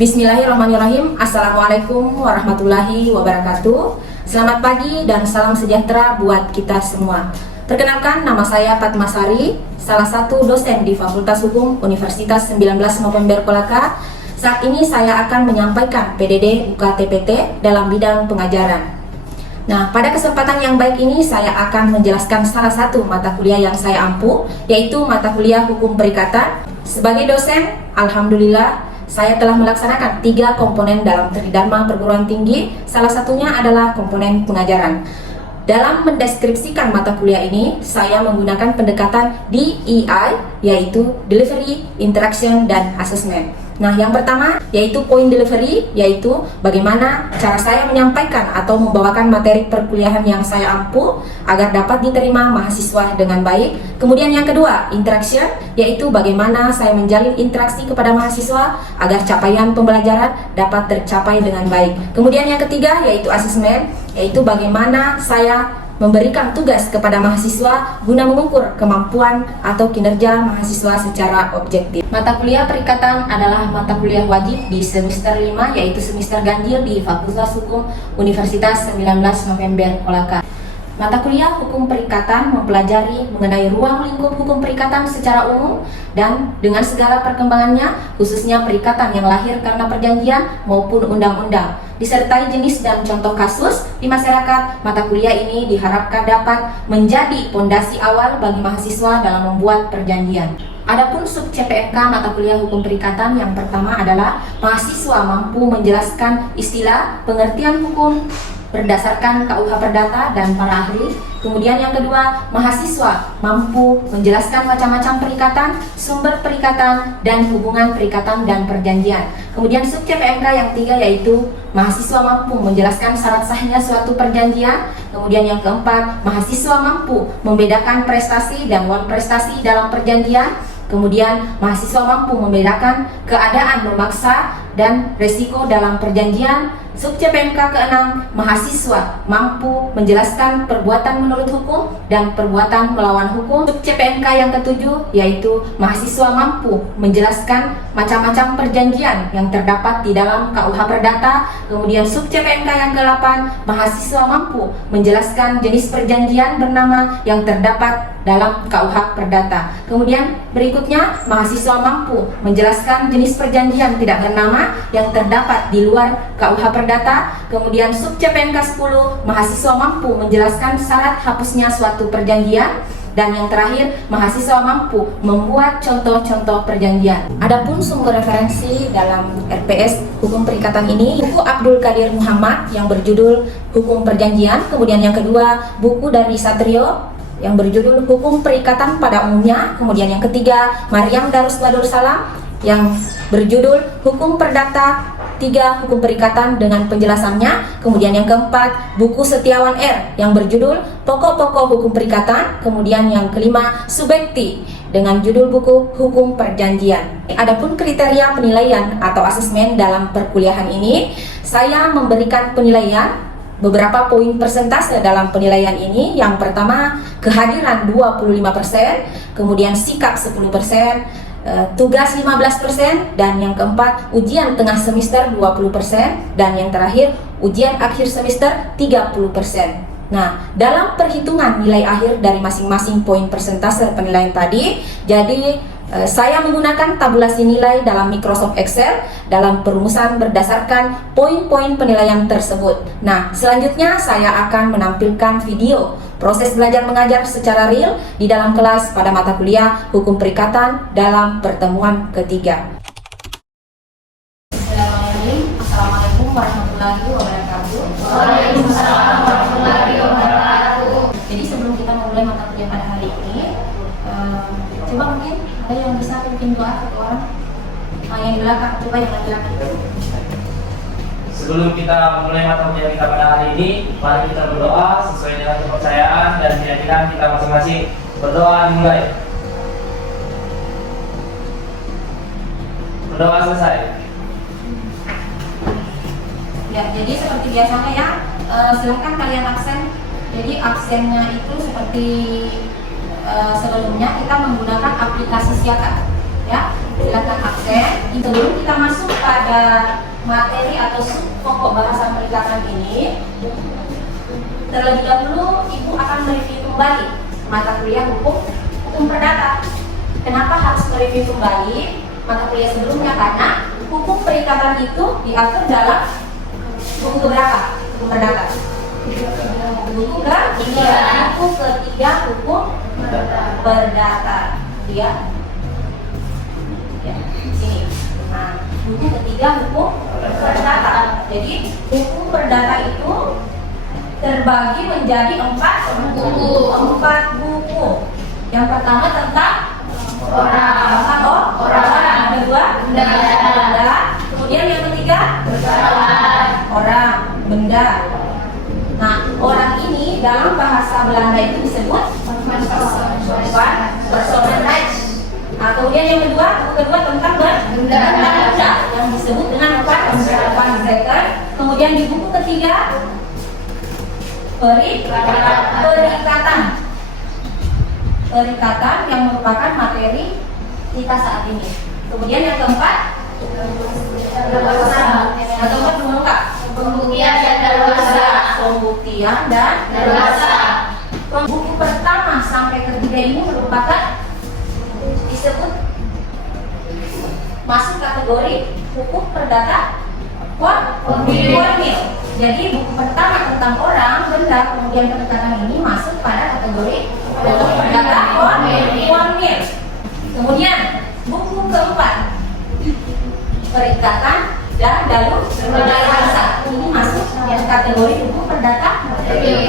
Bismillahirrahmanirrahim. Assalamualaikum warahmatullahi wabarakatuh. Selamat pagi dan salam sejahtera buat kita semua. Perkenalkan, nama saya Fatma Sari, salah satu dosen di Fakultas Hukum Universitas 19 November Kolaka. Saat ini saya akan menyampaikan PDD UKTPT dalam bidang pengajaran. Nah, pada kesempatan yang baik ini saya akan menjelaskan salah satu mata kuliah yang saya ampu, yaitu mata kuliah Hukum Perikatan. Sebagai dosen, alhamdulillah saya telah melaksanakan 3 komponen dalam Tridharma Perguruan Tinggi. Salah satunya adalah komponen pengajaran. Dalam mendeskripsikan mata kuliah ini, saya menggunakan pendekatan DEI, yaitu Delivery, Interaction, dan Assessment. Nah, yang pertama yaitu point delivery, yaitu bagaimana cara saya menyampaikan atau membawakan materi perkuliahan yang saya ampu agar dapat diterima mahasiswa dengan baik. Kemudian yang kedua, interaction, yaitu bagaimana saya menjalin interaksi kepada mahasiswa agar capaian pembelajaran dapat tercapai dengan baik. Kemudian yang ketiga yaitu assessment, yaitu bagaimana saya memberikan tugas kepada mahasiswa guna mengukur kemampuan atau kinerja mahasiswa secara objektif. Mata kuliah perikatan adalah mata kuliah wajib di semester 5, yaitu semester ganjil di Fakultas Hukum Universitas 19 November Kolaka. Mata kuliah Hukum Perikatan mempelajari mengenai ruang lingkup hukum perikatan secara umum dan dengan segala perkembangannya, khususnya perikatan yang lahir karena perjanjian maupun undang-undang. Disertai jenis dan contoh kasus di masyarakat, mata kuliah ini diharapkan dapat menjadi fondasi awal bagi mahasiswa dalam membuat perjanjian. Adapun sub CPNK mata kuliah Hukum Perikatan yang pertama adalah mahasiswa mampu menjelaskan istilah, pengertian hukum berdasarkan KUH Perdata dan para ahli. Kemudian yang kedua, mahasiswa mampu menjelaskan macam-macam perikatan, sumber perikatan, dan hubungan perikatan dan perjanjian. Kemudian sub CPNK yang ketiga yaitu mahasiswa mampu menjelaskan syarat sahnya suatu perjanjian. Kemudian yang keempat, mahasiswa mampu membedakan prestasi dan non-prestasi dalam perjanjian. Kemudian mahasiswa mampu membedakan keadaan memaksa dan resiko dalam perjanjian. Sub CPNK ke-6, mahasiswa mampu menjelaskan perbuatan menurut hukum dan perbuatan melawan hukum. Sub CPNK yang ke-7 yaitu mahasiswa mampu menjelaskan macam-macam perjanjian yang terdapat di dalam KUH Perdata. Kemudian sub CPNK yang ke-8, mahasiswa mampu menjelaskan jenis perjanjian bernama yang terdapat dalam KUH Perdata. Kemudian berikutnya, mahasiswa mampu menjelaskan jenis perjanjian tidak bernama yang terdapat di luar KUH Perdata. Kemudian sub CPNK 10, mahasiswa mampu menjelaskan syarat hapusnya suatu perjanjian. Dan yang terakhir, mahasiswa mampu membuat contoh-contoh perjanjian. Adapun sumber referensi dalam RPS Hukum Perikatan ini, buku Abdul Qadir Muhammad yang berjudul Hukum Perjanjian. Kemudian yang kedua, buku dari Satrio yang berjudul Hukum Perikatan pada Umumnya. Kemudian yang ketiga, Maryam Darussalam yang berjudul Hukum Perdata 3 Hukum Perikatan dengan penjelasannya. Kemudian yang keempat, buku Setiawan R yang berjudul Pokok-pokok Hukum Perikatan. Kemudian yang kelima, Subekti dengan judul buku Hukum Perjanjian. Adapun kriteria penilaian atau asesmen dalam perkuliahan ini, saya memberikan penilaian beberapa poin persentase dalam penilaian ini. Yang pertama, kehadiran 25%, kemudian sikap 10%, tugas 15%, dan yang keempat, ujian tengah semester 20%, dan yang terakhir, ujian akhir semester 30%. Nah, dalam perhitungan nilai akhir dari masing-masing poin persentase penilaian tadi, jadi saya menggunakan tabulasi nilai dalam Microsoft Excel dalam perumusan berdasarkan poin-poin penilaian tersebut. Nah, selanjutnya saya akan menampilkan video proses belajar mengajar secara real di dalam kelas pada mata kuliah Hukum Perikatan dalam pertemuan ketiga. Assalamualaikum warahmatullahi wabarakatuh. Waalaikumsalam warahmatullahi wabarakatuh. Jadi sebelum kita memulai mata kuliah pada hari ini, coba mungkin ada yang bisa pimpin doa satu orang? Yang di belakang, coba yang laki-laki. Sebelum kita memulai mata kuliah kita pada hari ini, mari kita berdoa sesuai dengan kepercayaan dan keyakinan kita masing-masing. Berdoa dimulai. Berdoa selesai. Ya, jadi seperti biasanya ya, silahkan kalian absen. Jadi absennya itu seperti sebelumnya kita menggunakan aplikasi Siakat. Ya, silakan absen. Sebelum kita masuk pada materi atau pokok bahasan perikatan ini, terlebih dahulu Ibu akan mereview kembali mata kuliah hukum perdata. Kenapa harus mereview kembali mata kuliah sebelumnya? Karena hukum perikatan itu diatur dalam buku keberapa? Hukum perdata. Buku ketiga hukum perdata. Ya, sini. Nah, buku ketiga hukum perdata. Jadi hukum perdata itu terbagi menjadi 4 buku. Yang pertama tentang orang. Yang kedua benda. Kemudian yang ketiga orang, benda. Nah, orang ini dalam bahasa Belanda itu disebut personage. Nah, kemudian yang kedua, buku kedua tentang benda yang disebut dengan perikatan. Kemudian di buku ketiga perikatan yang merupakan materi kita saat ini. Kemudian yang keempat belum lengkap. Pembuktian dan daluarsa. Buku pertama sampai ketiga ini merupakan disebut masuk kategori hukum perdata formil. Jadi buku pertama tentang orang, benda, kemudian perikatan ini masuk pada kategori hukum perdata formil. Kemudian buku keempat perikatan dan daluarsa ini masuk yang kategori hukum perdata material.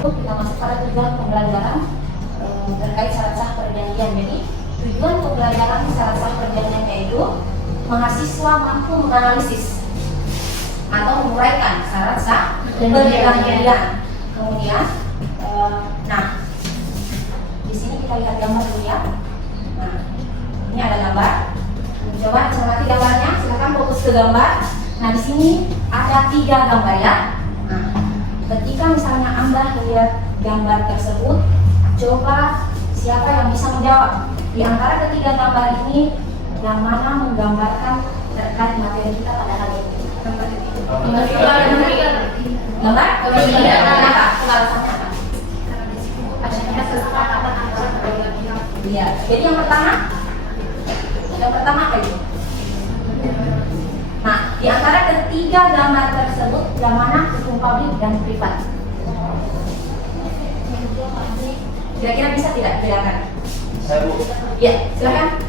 Kita masuk pada tujuan pembelajaran terkait syarat sah perjanjian. Jadi tujuan pembelajaran syarat sah perjanjian yaitu mahasiswa mampu menganalisis atau menguraikan syarat sah perjanjian. Kemudian, di sini kita lihat gambar dulu ya. Nah, ini ada gambar. Coba cermati gambarnya. Silakan fokus ke gambar. Nah, di sini ada 3 gambar ya. Nah, ketika misalnya Anda melihat gambar tersebut, coba siapa yang bisa menjawab? Di antara ketiga gambar ini, yang mana menggambarkan terkait materi kita pada hari ini? Gambar? Kenapa? Alasannya apa? Iya. Jadi yang pertama apa itu? Nah, di antara ketiga gambar tersebut, yang mana hukum publik dan privat? Kira-kira bisa tidak bedakan? Saya Bu. Ya, silakan.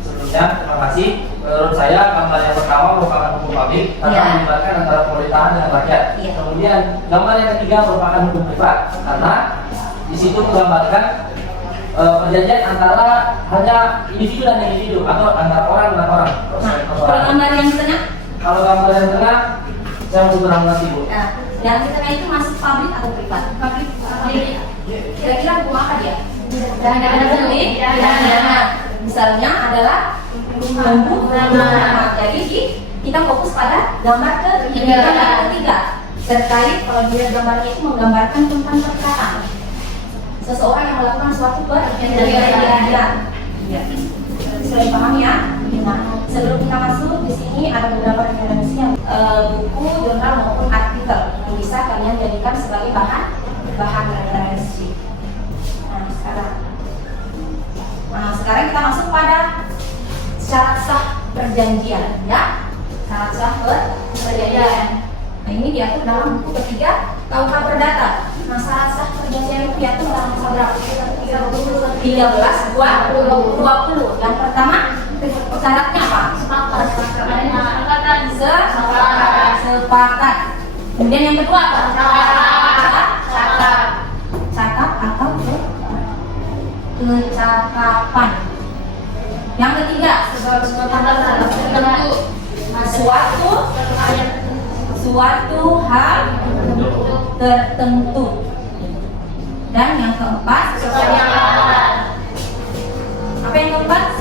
Sebelumnya terima kasih. Menurut saya gambar yang pertama merupakan hukum publik karena melibatkan antara pemerintahan dengan rakyat. Kemudian gambar yang ketiga merupakan hukum privat karena di situ menggambarkan perjanjian antara hanya individu dan individu atau antara orang dengan orang. Kalau gambar yang di tengah? Kalau gambar yang tengah saya masih kurang mengerti Bu. Nah, yang di tengah itu masuk publik atau privat? Publik. Kira-kira hukum apa dia? Pidana. Misalnya adalah pembunuhan. Jadi kita fokus pada gambar ketiga terkait kalau dia gambarnya itu menggambarkan tentang perkara. Seseorang yang melakukan suatu perjanjian. Sudah dipahami ya? Nah, sebelum kita masuk di sini ada beberapa referensi buku, jurnal maupun artikel yang bisa kalian jadikan sebagai bahan referensi. Sekarang kita masuk pada syarat sah perjanjian, ya. Syarat sah perjanjian. Nah, ini diatur dalam buku ketiga KUH Perdata. Nah, syarat sah perjanjian itu diatur dalam pasal berapa? 13, 20. Yang pertama syaratnya apa? Sepakat. Kemudian yang kedua apa? Catat atau kecakapan. Yang ketiga suatu hal tertentu. Dan yang keempat apa yang keempat?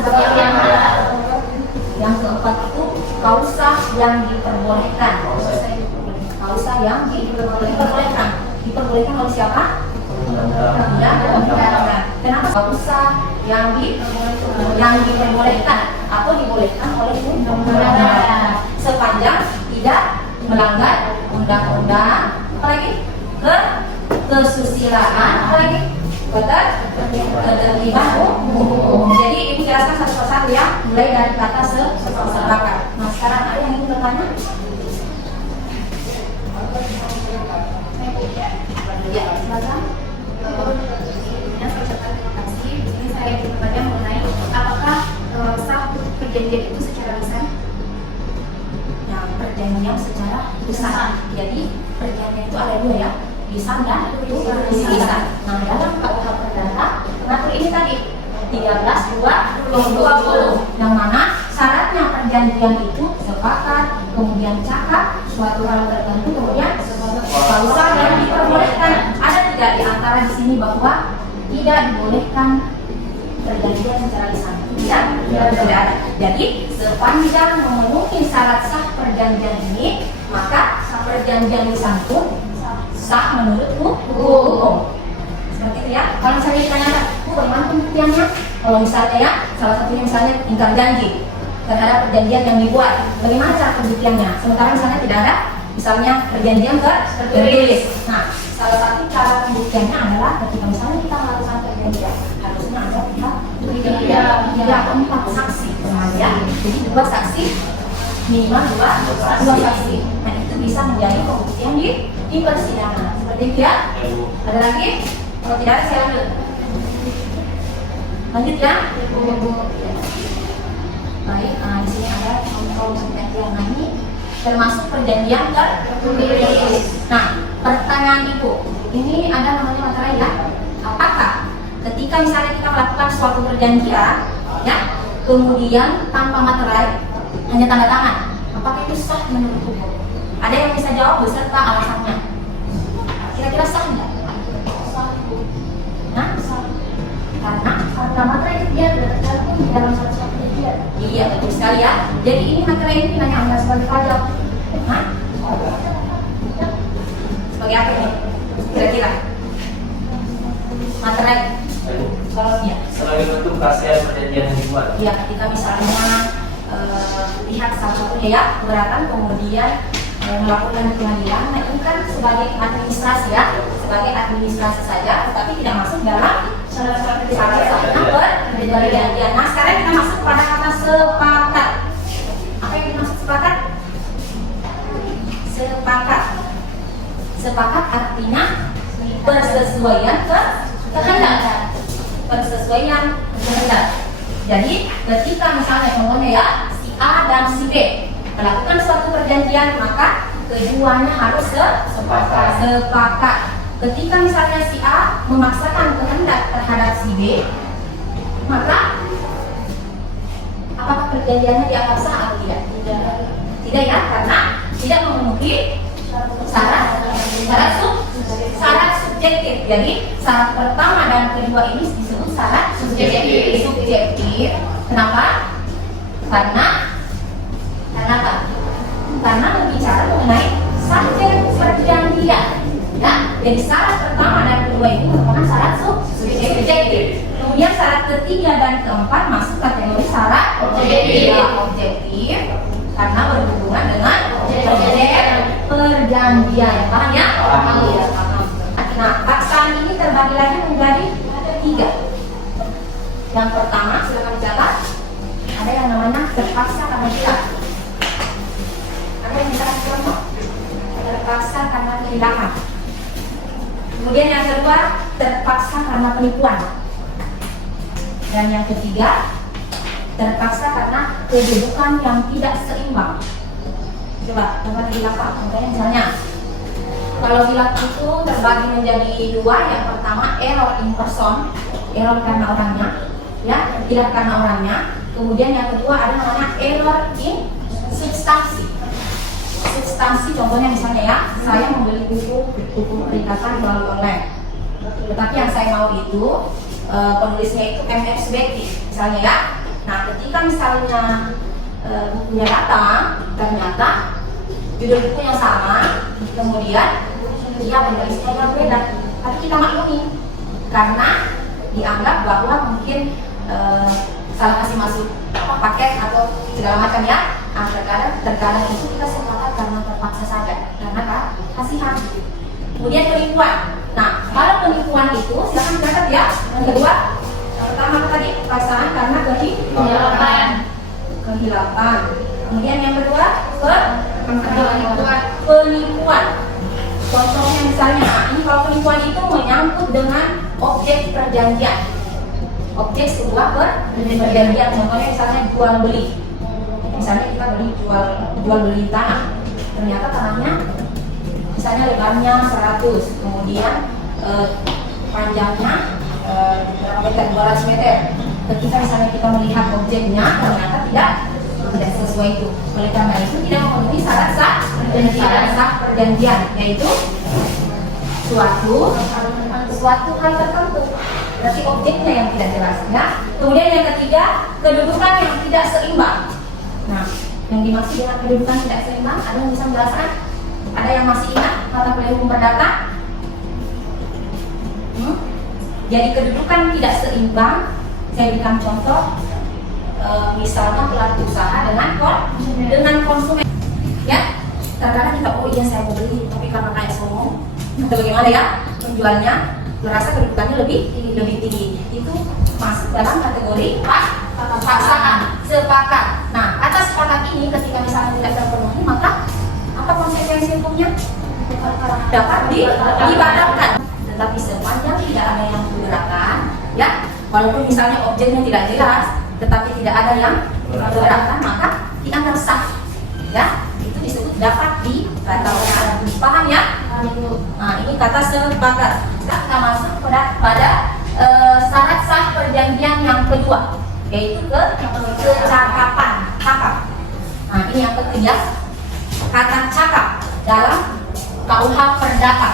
Yang keempat itu kausa yang diperbolehkan. Kausa yang diperbolehkan. Diperbolehkan oleh siapa? Ya, kenapa kausa yang yang diperbolehkan atau dibolehkan oleh undang-undang sepanjang tidak melanggar undang-undang, apalagi kesusilaan, apalagi ketertiban umum. Jadi ini jelaskan satu persatu ya, mulai dari kata sepakat. Nah sekarang ada yang ingin bertanya? Ya, silakan. Terima kasih. Ini saya ingin bertanya mengenai apakah sah perjanjian itu secara lisan? Yang perjanjian secara lisan. Jadi perjanjian itu ada dua ya, lisan dan tulisan. Nah dalam KUH Perdata mengatur ini tadi 13.2.20, yang mana syaratnya perjanjian itu sepakat, kemudian cakap, suatu hal tertentu, kemudian klausul yang diperbolehkan. Ada tidak di antara di sini bahwa tidak dibolehkan perjanjian secara lisan? Tidak ada. Jadi sepanjang memenuhi syarat sah perjanjian ini, maka sah perjanjian lisan pun sah menurut hukum. Seperti itu ya. Kalau misalnya ditanyakan, bagaimana pembuktiannya? Kalau misalnya ya, salah satunya misalnya ingkar janji terhadap perjanjian yang dibuat, bagaimana cara pembuktiannya? Sementara misalnya tidak ada, misalnya perjanjian tertulis. Nah, salah satu cara pembuktiannya adalah ketika misalnya kita melakukan perjanjian, harusnya ada pihak tiga empat saksi ya. Jadi dua saksi, minimal dua saksi. Nah itu bisa menjadi pembuktian di persidangan. Seperti itu ya. Ada lagi? Kalau tidak ada saya lanjut ya. Baik, di sini ada contoh perjanjian. Nah ini termasuk perjanjian tertulis. Nah, pertanyaan Ibu, ini ada namanya materai ya. Apakah ketika misalnya kita melakukan suatu perjanjian, ya, kemudian tanpa materai, hanya tanda tangan, apakah itu sah menurut hukum? Ada yang bisa jawab beserta alasannya. Kira-kira sah nggak? Nah, sah. Karena materai itu dia tercantum di dalam suatu perjanjian. Iya, betul sekali ya. Jadi ini materai ini hanya ambil sebagai pajak. Nah, sebagai apa ini? Kira-kira materai kalau dia sebagai bentuk rasiat perjanjian yang dibuat. ya, ketika misalnya lihat salah satunya ya keberatan, kemudian melakukan pengadilan. Nah ini kan sebagai administrasi ya, sebagai administrasi saja, tetapi tidak masuk dalam syarat perjanjian. Nah sekarang kita masuk pada kata sepakat. Apa yang dimaksud sepakat? Sepakat artinya persesuaian kehendak. Persesuaian kehendak. Jadi ketika misalnya contohnya ya si A dan si B melakukan suatu perjanjian, maka keduanya harus sepakat. Ketika misalnya si A memaksakan kehendak terhadap si B, maka apakah perjanjiannya dianggap sah atau tidak? Tidak ya, karena tidak memenuhi syarat subjektif. Jadi syarat pertama dan kedua ini disebut syarat subjektif. Kenapa? Karena apa? Karena berbicara mengenai subjek perjanjian. Ya, jadi syarat pertama dan kedua ini merupakan syarat subjektif. Kemudian syarat ketiga dan keempat masuk kategori syarat objektif karena berhubungan dengan perjanjian. Paham ya? Paham. Nah, paksaan ini terbagi lagi menjadi tiga. Yang pertama, silakan dicatat. Ada yang namanya terpaksa karena tidak. Ada yang bisa kasih contoh? Terpaksa karena kehilangan. Kemudian yang kedua, terpaksa karena penipuan. Dan yang ketiga, terpaksa karena kedudukan yang tidak seimbang. Coba, dapat hilafah. Contohnya misalnya, kalau hilaf itu terbagi menjadi dua. Yang pertama, error in person, error karena orangnya, ya, hilaf karena orangnya. Kemudian yang kedua ada namanya error in substansi. Substansi contohnya misalnya ya, saya membeli buku perikatan melalui online, tetapi yang saya mau itu penulisnya itu MF Subekti misalnya ya. Nah ketika misalnya bukunya datang, ternyata judul buku yang sama, kemudian dia penulisnya berbeda, tapi kita maklumi karena dianggap bahwa mungkin salah kasih masuk paket atau segala macam ya. Nah, terkadang itu kita sepakat karena terpaksa saja, karena kasihan. Kemudian penipuan. Nah, kalau penipuan itu silakan catat ya. Yang kedua, yang pertama tadi paksaan karena kehilapan. Kemudian yang kedua penipuan. Contohnya misalnya, ini kalau penipuan itu menyangkut dengan objek perjanjian, objek sebuah perjanjian. Contohnya misalnya jual beli. Misalnya kita jual beli tanah. Ternyata tanahnya misalnya lebarnya 100, kemudian panjangnya berapa meter, 200 meter. Ketika misalnya kita melihat objeknya ternyata tidak sesuai itu. Oleh karena itu tidak memenuhi syarat sah perjanjian, yaitu suatu hal tertentu. Berarti objeknya yang tidak jelas ya. Kemudian yang ketiga, kedudukan yang tidak seimbang. Nah, yang dimaksud dengan kedudukan tidak seimbang, ada yang bisa menjelaskan? Ada yang masih ingat mata kuliah hukum perdata? Jadi kedudukan tidak seimbang, saya berikan contoh, misalnya pelaku usaha dengan konsumen, ya. Terkadang kita iya saya mau beli, tapi karena kayak sombong atau bagaimana ya penjualnya merasa kedudukannya lebih tinggi, itu masuk dalam kategori paksaan. Sepakat. Nah, atas sepakat ini ketika misalnya tidak terpenuhi, maka apa konsekuensi hukumnya? Dapat dibatalkan. Tetapi sepanjang tidak ada yang keberatan, ya, walaupun misalnya objeknya tidak jelas, tetapi tidak ada yang keberatan, maka dianggap sah, ya. Itu disebut dapat dibatalkan. Paham ya? Nah, ini kata sepakat. Kita masuk pada syarat sah perjanjian yang kedua, yaitu kecakapan. Nah, ini yang ketiga, kata cakap dalam KUH Perdata.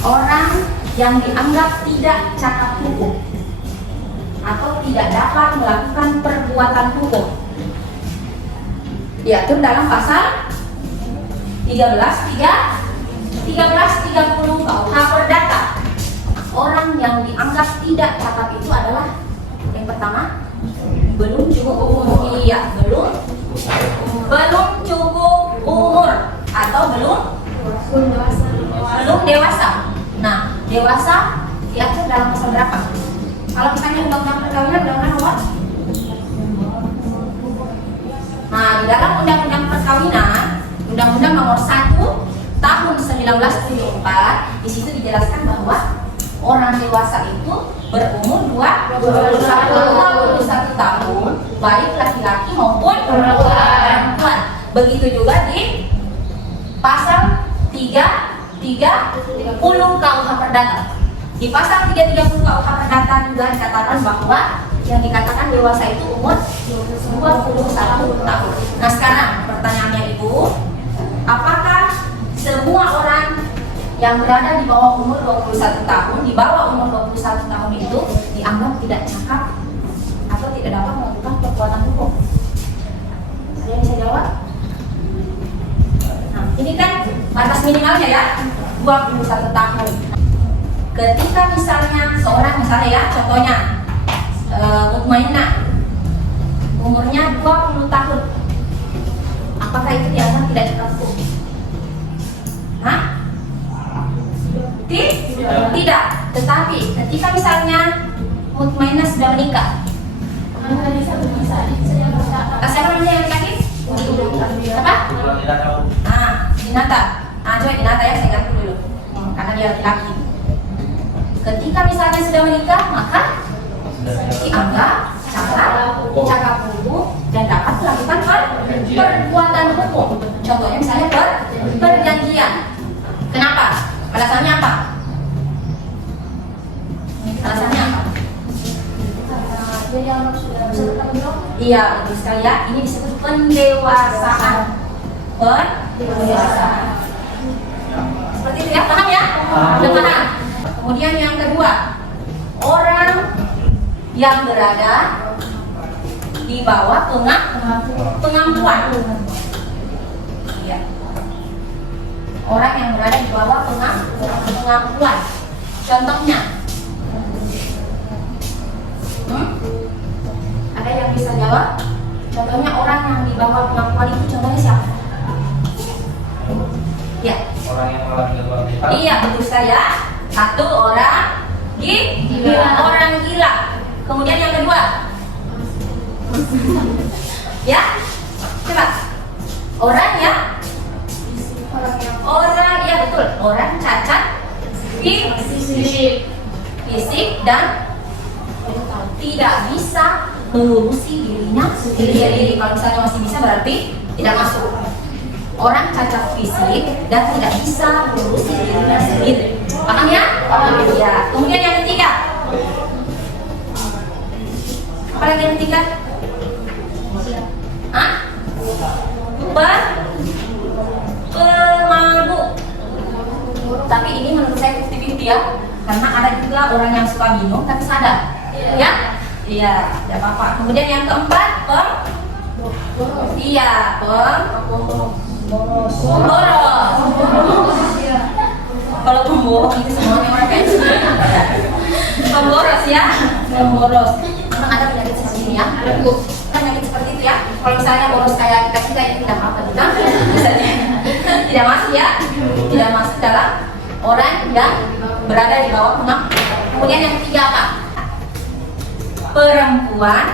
Orang yang dianggap tidak cakap hukum atau tidak dapat melakukan perbuatan hukum diatur dalam pasal 1330 KUH Perdata. Orang yang dianggap tidak cakap itu adalah yang pertama, belum cukup umur. Iya, belum cukup umur atau belum dewasa. Nah, dewasa diatur dalam pasal berapa? Kalau misalnya undang-undang perkawinan, undang-undang nomor. Nah, di dalam undang-undang perkawinan, undang-undang nomor 1 tahun 1974, di situ dijelaskan bahwa orang dewasa itu berumur 21 tahun, baik laki-laki maupun perempuan. Begitu juga di pasal 330 KUH Perdata. Di pasal 330 KUH Perdata juga dikatakan bahwa yang dikatakan dewasa itu umur 21 tahun. Nah, sekarang pertanyaannya Ibu, apakah semua orang yang berada di bawah umur 21 tahun, di bawah umur 21 tahun itu dianggap tidak cakap atau tidak dapat melakukan perbuatan hukum? Ada yang bisa jawab? Nah, ini kan batas minimalnya ya, 21 tahun. Ketika misalnya seorang, misalnya ya, contohnya Mutmainah, umurnya 20 tahun, apakah itu dianggap tidak cakap hukum? Hah? Tidak. Tetapi ketika misalnya Mutmainah sudah menikah, siapa namanya yang lagi? Apa? Dinata. Coba Dinata ya, saya ganti dulu karena dia laki-laki. Ketika misalnya sudah menikah, maka dianggap cakap hukum dan dapat melakukan perbuatan hukum. Contohnya misalnya perjanjian. Kenapa? Alasannya apa? Iya, betul sekali ya. Ini disebut pendewasaan. Seperti itu ya, paham ya? Paham. Kemudian yang kedua, orang yang berada di bawah pengampuan. Iya. Orang yang berada di bawah pengampuan. Contohnya, ada yang bisa jawab. Contohnya orang yang di bawah pengakuan itu contohnya siapa? Ya. Orang yang mengalami gangguan privat. Iya, betul sekali ya. Satu, orang gila. Orang gila. Kemudian yang kedua. Ya. Coba. Orang ya. Orang ya betul. Orang cacat fisik dan tidak bisa mengurusi dirinya sendiri. Kalau misalnya masih bisa berarti tidak masuk. Orang cacat fisik dan tidak bisa mengurusi dirinya sendiri. Paham ya? Paham ya. Kemudian yang ketiga. Apa lagi yang ketiga? Hah? Pemabuk. Tapi ini menurut saya 50-50 ya. Karena ada juga orang yang suka minum tapi sadar. Ya? Iya, tidak apa-apa. Kemudian yang keempat, pemboros. Kalau pemboros itu semuanya orang pensi. Pemboros ya, pemboros. Memang ada penyakit seperti ini ya. Penyakit seperti itu ya. Kalau misalnya boros kayak kita itu tidak apa-apa juga. Misalnya tidak masuk ya, tidak masuk dalam orang yang berada di bawah pengakuan. Kemudian yang ketiga apa? Perempuan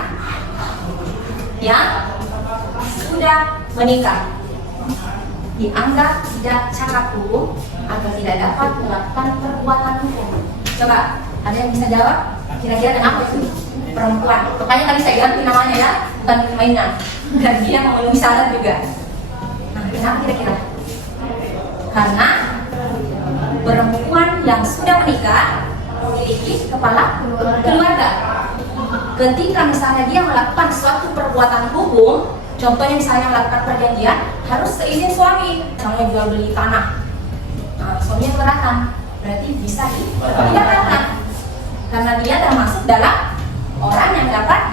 yang sudah menikah dianggap tidak cacat hukum atau tidak dapat melakukan perbuatan hukum. Coba, ada yang bisa jawab? Kira-kira kenapa itu? Perempuan. Makanya tadi saya ganti namanya ya, bukan mainan. Dan dia memenuhi syarat juga. Nah, kenapa kira-kira? Karena perempuan yang sudah menikah memiliki kepala keluarga. Ketika misalnya dia melakukan suatu perbuatan hukum, contohnya misalnya melakukan perjanjian, harus seizin suami. Misalnya jual beli tanah, suaminya keberatan, berarti bisa dipidanakan. Karena dia termasuk dalam orang yang dapat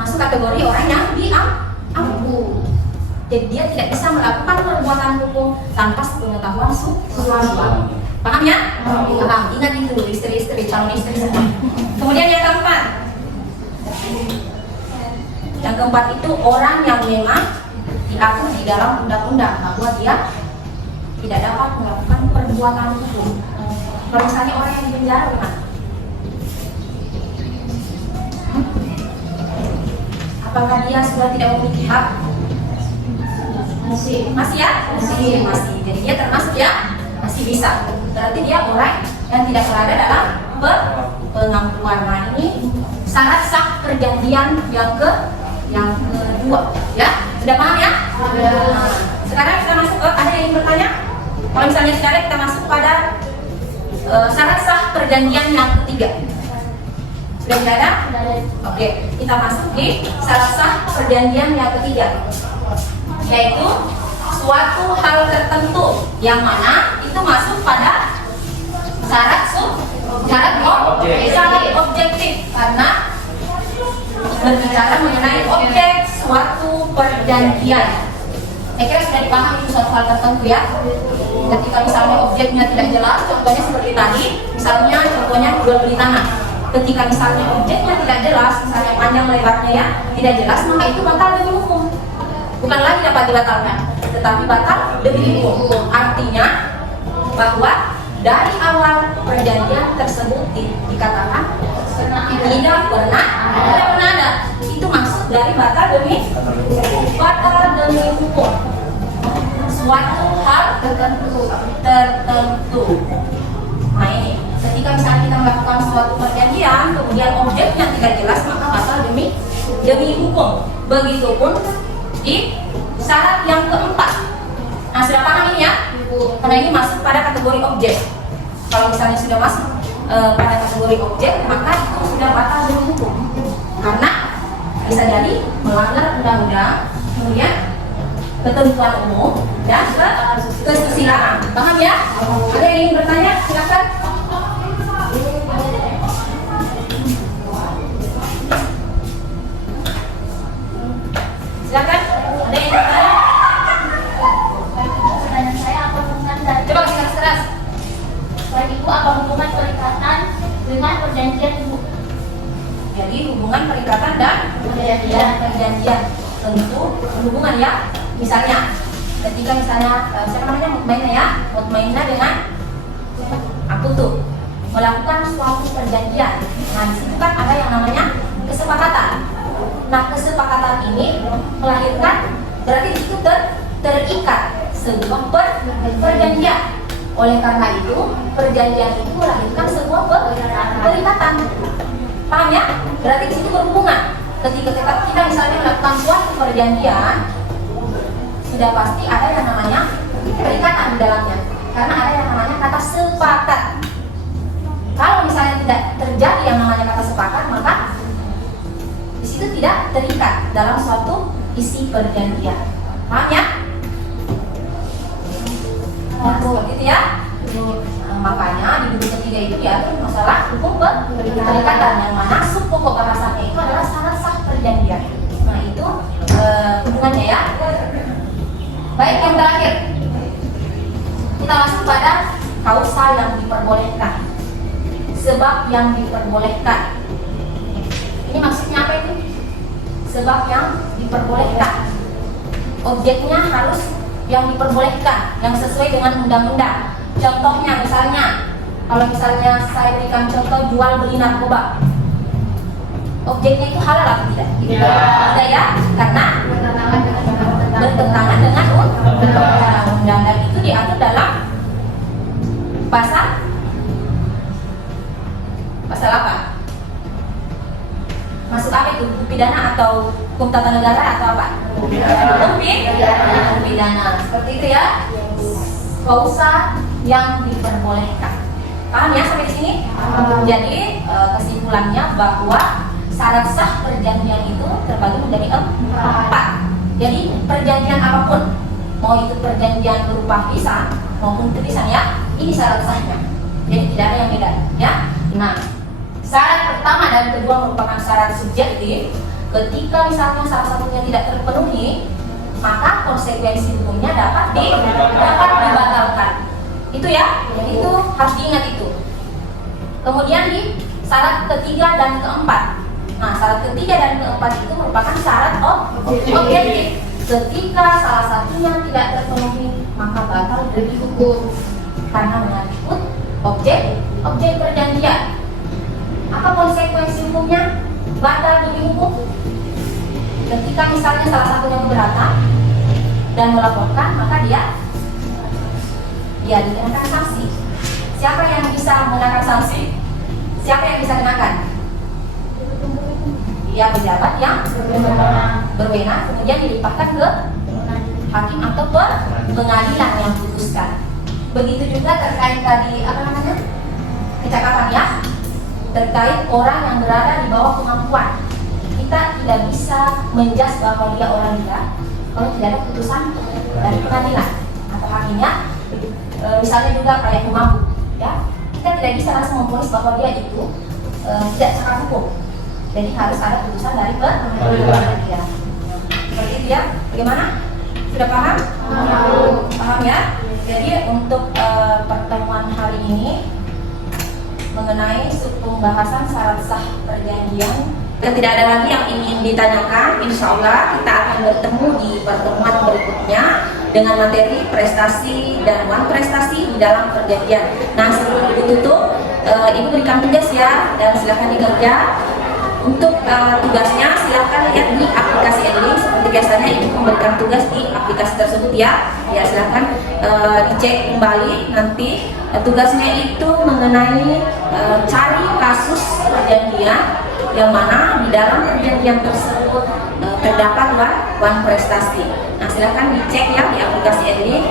masuk kategori orang yang diampuni. Jadi dia tidak bisa melakukan perbuatan hukum tanpa sepengetahuan suami. Paham ya? Paham. Ingat itu istri-istri, calon istri semua. Kemudian yang keempat. Yang keempat itu orang yang memang diatur di dalam undang-undang bahwa dia tidak dapat melakukan perbuatan hukum. Kalau misalnya orang yang di penjara gimana? Apakah dia sudah tidak memiliki hak? Masih ya? Masih. Jadi dia termasuk ya? Masih bisa. Berarti dia orang yang tidak berada dalam pengakuan. Nah, ini syarat sah perjanjian yang kedua. Ya? Sudah paham ya? Nah, sekarang kita masuk ke, ada yang ingin bertanya? Kalau misalnya tidak ada, kita masuk pada syarat sah perjanjian yang ketiga. Sudah tidak ada? Oke, kita masuk di syarat sah perjanjian yang ketiga, yaitu suatu hal tertentu yang mana itu masuk pada syarat objektif, karena berbicara mengenai objek suatu perjanjian. Saya kira sudah dipahami itu suatu hal tertentu ya. Ketika misalnya objeknya tidak jelas, contohnya seperti tadi, misalnya contohnya jual beli tanah. Ketika misalnya objeknya tidak jelas, misalnya panjang lebarnya ya tidak jelas, maka itu batal demi hukum. Bukan lagi dapat dibatalkan, tetapi batal demi hukum. Artinya bahwa dari awal perjanjian tersebut dikatakan tidak pernah ada, itu maksud dari batal demi hukum. Suatu hal tertentu. Nah ini, ketika misalnya kita melakukan suatu perjanjian, kemudian objeknya tidak jelas, maka batal demi hukum. Begitupun di syarat yang keempat. Nah, sudah paham ini ya? Karena ini masuk pada kategori objek. Kalau misalnya sudah masuk pada kategori objek, maka itu sudah batal demi hukum. Karena bisa jadi melanggar undang-undang, kemudian ketentuan umum dan kesusilaan. Paham ya? Ada yang ingin bertanya? Silakan. Silakan. Ada yang bertanya? Pertanyaan saya, apa hubungan dari Coba keras. selain itu apa hubungan perikatan dengan perjanjian ibu? Jadi bagi hubungan perikatan dan perjanjian. Tentu hubungan ya, misalnya ketika siapa namanya mutmainah ya, mutmainah dengan aku tuh melakukan suatu perjanjian. Nah di situ kan ada yang namanya kesepakatan. Nah kesepakatan ini melahirkan berarti di situ terikat sebuah perjanjian. Oleh karena itu perjanjian itu melahirkan sebuah perikatan. Paham ya? Berarti di situ berhubungan. Ketika kita misalnya melakukan suatu perjanjian, sudah pasti ada yang namanya perikatan di dalamnya. Karena ada yang namanya kata sepakat. Kalau misalnya tidak terjadi yang namanya kata sepakat, maka di situ tidak terikat dalam suatu isi perjanjian. Paham ya? Seperti itu ya. Makanya di buku ketiga itu diatur masalah hukum perikatan yang mana sub pokok bahasannya itu adalah syarat sah perjanjian. Nah itu hubungannya ya. Baik, yang terakhir kita masuk pada kausal yang diperbolehkan. Sebab yang diperbolehkan. Ini maksudnya apa ini? Sebab yang diperbolehkan. Objeknya harus yang diperbolehkan, yang sesuai dengan undang-undang. Contohnya misalnya, kalau misalnya saya berikan contoh jual beli narkoba, objeknya itu halal atau tidak? Tidak ya, karena bertentangan dengan undang-undang dan itu diatur dalam pasal apa? Masuk apa itu? Hukum pidana atau hukum tata negara atau apa? Hukum pidana. Seperti itu ya. Kausa yang diperbolehkan. Paham ya sampai di sini? Jadi kesimpulannya bahwa syarat sah perjanjian itu terbagi menjadi 4. Jadi perjanjian apapun, mau itu perjanjian berupa lisan maupun tulisan ya, ini syarat sahnya. Jadi tidak ada yang beda ya. Nah, syarat pertama dan kedua merupakan syarat subjektif. Ketika misalnya salah satunya tidak terpenuhi, maka konsekuensi hukumnya dapat dibatalkan. Itu ya, jadi itu harus diingat itu. Kemudian di syarat ketiga dan keempat. Nah, syarat ketiga dan keempat itu merupakan syarat objektif. Ketika salah satunya tidak terpenuhi, maka batal demi hukum karena mengikut objek perjanjian. Apa konsekuensi hukumnya? Batal demi hukum. Ketika misalnya salah satunya keberatan dan melaporkan, maka dia dikenakan sanksi. Siapa yang bisa mengenakan sanksi? Siapa yang bisa kenakan? Dia pejabat yang berwenang, kemudian dilimpahkan ke hakim atau pengadilan yang putuskan. Begitu juga terkait tadi kecakapan ya, terkait orang yang berada di bawah kemampuan. Kita tidak bisa menjas bahwa dia orang gila kalau tidak ada putusan dari pengadilan atau hakimnya. Misalnya juga kayak pemabuk ya, kita tidak bisa langsung memvonis bahwa dia itu tidak secara hukum. Jadi harus ada putusan dari pengadilan. Seperti itu ya. Bagaimana? Sudah paham? Paham ya. Jadi untuk pertemuan hari ini mengenai pembahasan syarat sah perjanjian, dan tidak ada lagi yang ingin ditanyakan. Insya Allah kita akan bertemu di pertemuan berikutnya dengan materi prestasi dan uang prestasi di dalam perjanjian. Nah sebelum ditutup, Ibu berikan tugas ya, dan silakan dikerja. Untuk tugasnya silakan lihat di aplikasi Edlink. Seperti biasanya Ibu memberikan tugas di aplikasi tersebut ya. Ya silakan dicek kembali nanti. Tugasnya itu mengenai cari kasus perjanjian yang mana di dalam perjanjian tersebut terdapat uang prestasi. Nah silakan dicek ya di aplikasi Edlink.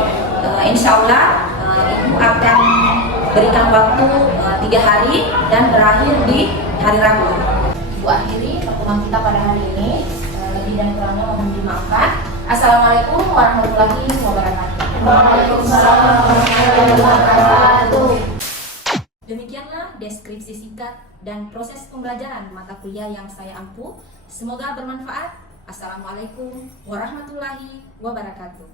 Insya Allah Ibu akan berikan waktu 3 hari dan berakhir di hari Rabu. Ibu akhiri pertemuan kita pada hari ini. Lebih dan kurangnya mohon dimaafkan. Assalamualaikum warahmatullahi wabarakatuh. Waalaikumsalam warahmatullahi wabarakatuh. Demikianlah deskripsi singkat dan proses pembelajaran mata kuliah yang saya ampu. Semoga bermanfaat. Assalamualaikum warahmatullahi wabarakatuh.